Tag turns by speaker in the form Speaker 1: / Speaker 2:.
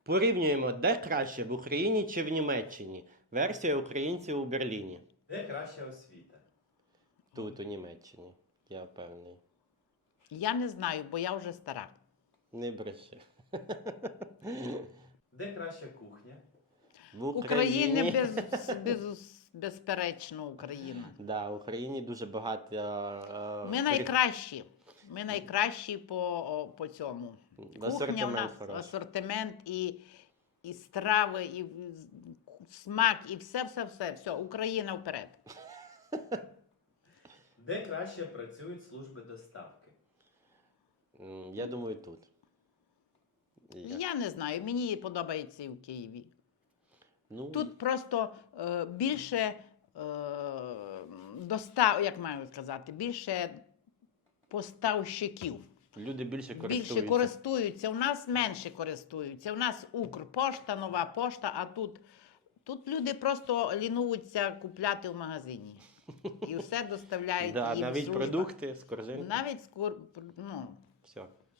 Speaker 1: Порівнюємо, де краще, в Україні чи в Німеччині. Версія українців у Берліні.
Speaker 2: Де краща освіта?
Speaker 1: Тут, у Німеччині. Я впевнений.
Speaker 3: Я не знаю, бо я вже стара.
Speaker 1: Не бреши.
Speaker 2: Де краща кухня?
Speaker 1: В
Speaker 3: Україна безперечно Україна.
Speaker 1: Да, в Україні дуже багато.
Speaker 3: Ми найкращі. Ми найкращі по цьому. Кухня у нас, асортимент і страви, і смак, і все. Все, Україна вперед.
Speaker 2: Де краще працюють служби доставки?
Speaker 1: Я думаю, тут.
Speaker 3: Я не знаю, мені подобається і в Києві.
Speaker 1: Ну,
Speaker 3: Тут просто більше як маю сказати, більше поставщиків.
Speaker 1: люди більше користуються.
Speaker 3: Більше користуються, у нас менше користуються. У нас Укрпошта, Нова пошта, а тут люди просто лінуються купляти в магазині. І все доставляють
Speaker 1: Да,
Speaker 3: їм
Speaker 1: навіть
Speaker 3: служба.
Speaker 1: продукти з корзинки.
Speaker 3: Навіть
Speaker 1: Все.